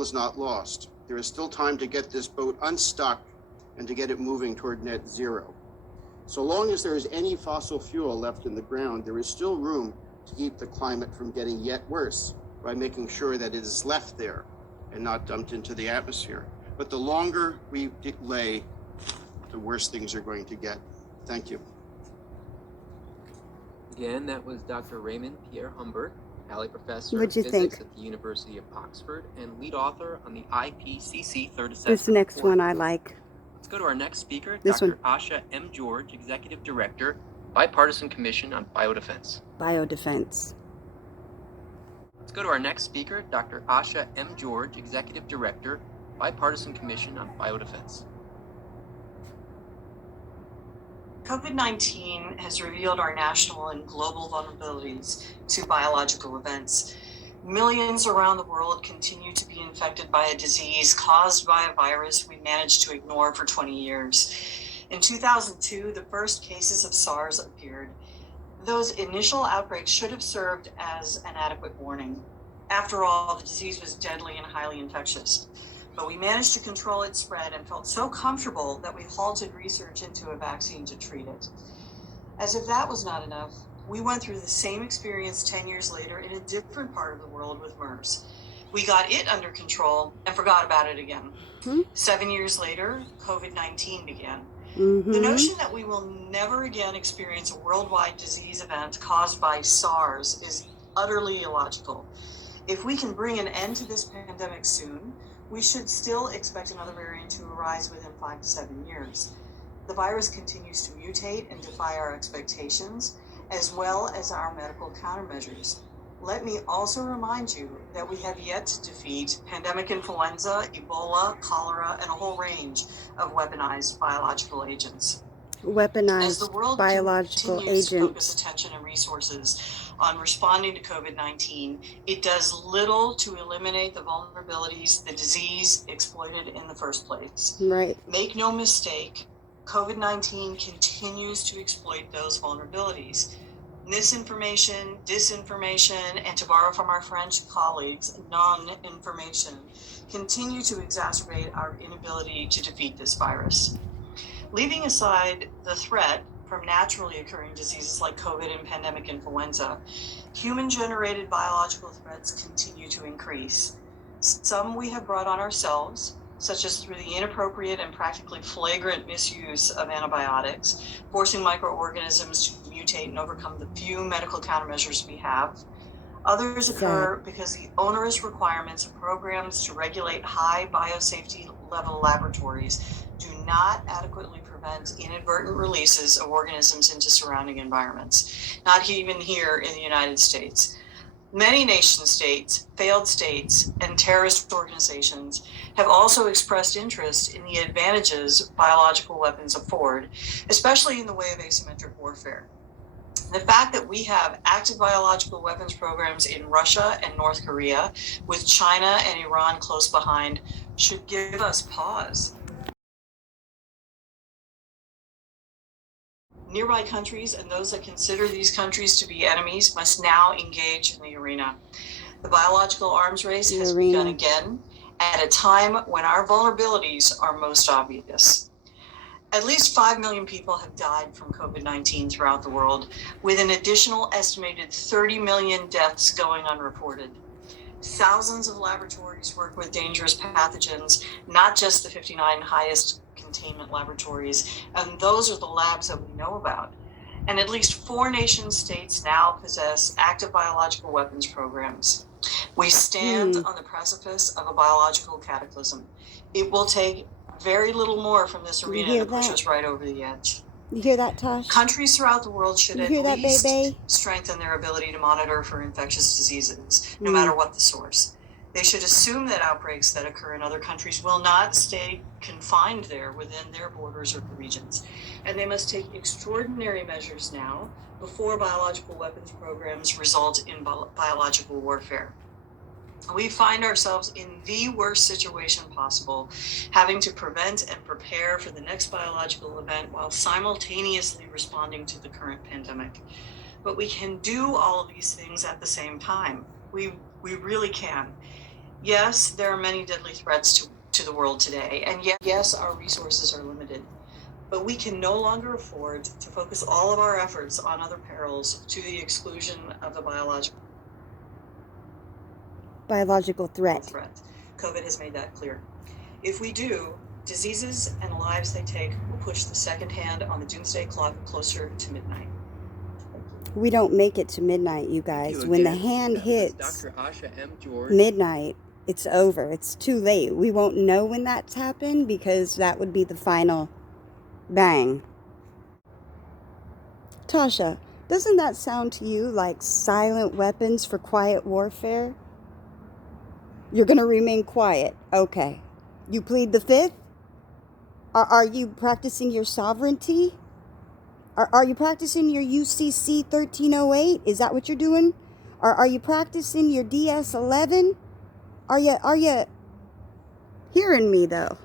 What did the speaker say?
all is not lost. There is still time to get this boat unstuck and to get it moving toward net zero. So long as there is any fossil fuel left in the ground, there is still room to keep the climate from getting yet worse by making sure that it is left there and not dumped into the atmosphere. But the longer we delay, the worse things are going to get. Thank you. Again, that was Dr. Raymond Pierre Humbert, Halley Professor What'd of you Physics think? at the University of Oxford and lead author on the IPCC Third Assessment This next Report. one I like. Let's go to our next speaker, This Dr. one. Asha M. George, Executive Director, Bipartisan Commission on Biodefense. Biodefense. Let's go to our next speaker, Dr. Asha M. George, Executive Director, Bipartisan Commission on Biodefense. COVID-19 has revealed our national and global vulnerabilities to biological events. Millions around the world continue to be infected by a disease caused by a virus we managed to ignore for 20 years. In 2002, the first cases of SARS appeared. Those initial outbreaks should have served as an adequate warning. After all, the disease was deadly and highly infectious. But we managed to control its spread and felt so comfortable that we halted research into a vaccine to treat it. As if that was not enough, we went through the same experience 10 years later in a different part of the world with MERS. We got it under control and forgot about it again. 7 years later, COVID-19 began. The notion that we will never again experience a worldwide disease event caused by SARS is utterly illogical. If we can bring an end to this pandemic soon, we should still expect another variant to arise within 5 to 7 years. The virus continues to mutate and defy our expectations, as well as our medical countermeasures. Let me also remind you that we have yet to defeat pandemic influenza, Ebola, cholera, and a whole range of weaponized biological agents. As the Weaponized world biological continues to focus agents. attention and resources on responding to COVID-19, it does little to eliminate the vulnerabilities the disease exploited in the first place. Right. Make no mistake, COVID-19 continues to exploit those vulnerabilities. Misinformation, disinformation, and to borrow from our French colleagues, non-information continue to exacerbate our inability to defeat this virus. Leaving aside the threat from naturally occurring diseases like COVID and pandemic influenza, human-generated biological threats continue to increase. Some we have brought on ourselves, such as through the inappropriate and practically flagrant misuse of antibiotics, forcing microorganisms to mutate and overcome the few medical countermeasures we have. Others occur because the onerous requirements of programs to regulate high biosafety level laboratories do not adequately prevent inadvertent releases of organisms into surrounding environments, not even here in the United States. Many nation states, failed states, and terrorist organizations have also expressed interest in the advantages biological weapons afford, especially in the way of asymmetric warfare. The fact that we have active biological weapons programs in Russia and North Korea, with China and Iran close behind, should give us pause. Nearby countries and those that consider these countries to be enemies must now engage in the arena. The biological arms race has begun again at a time when our vulnerabilities are most obvious. At least 5 million people have died from COVID-19 throughout the world, with an additional estimated 30 million deaths going unreported. Thousands of laboratories work with dangerous pathogens, not just the 59 highest containment laboratories, and those are the labs that we know about. And at least 4 nation states now possess active biological weapons programs. We stand on the precipice of a biological cataclysm. It will take very little more from this arena to push us right over the edge. You hear that, Tosh? Countries throughout the world should at least strengthen their ability to monitor for infectious diseases, no matter what the source. They should assume that outbreaks that occur in other countries will not stay confined there within their borders or regions. And they must take extraordinary measures now before biological weapons programs result in biological warfare. We find ourselves in the worst situation possible, having to prevent and prepare for the next biological event while simultaneously responding to the current pandemic. But we can do all of these things at the same time. We really can. Yes, there are many deadly threats to the world today, and yes, our resources are limited. But we can no longer afford to focus all of our efforts on other perils to the exclusion of the Biological threat. threat. COVID has made that clear. If we do, diseases and lives they take will push the second hand on the doomsday clock closer to midnight. We don't make it to midnight, you guys. Thank you When the again. hand That was hits Dr. Asha M. George. midnight, it's over. It's too late. We won't know when that's happened because that would be the final bang. Tasha, doesn't that sound to you like silent weapons for quiet warfare? You're going to remain quiet. Okay. You plead the fifth? Are you practicing your sovereignty? Are you practicing your UCC 1308? Is that what you're doing? Are you practicing your DS 11? Are you hearing me though?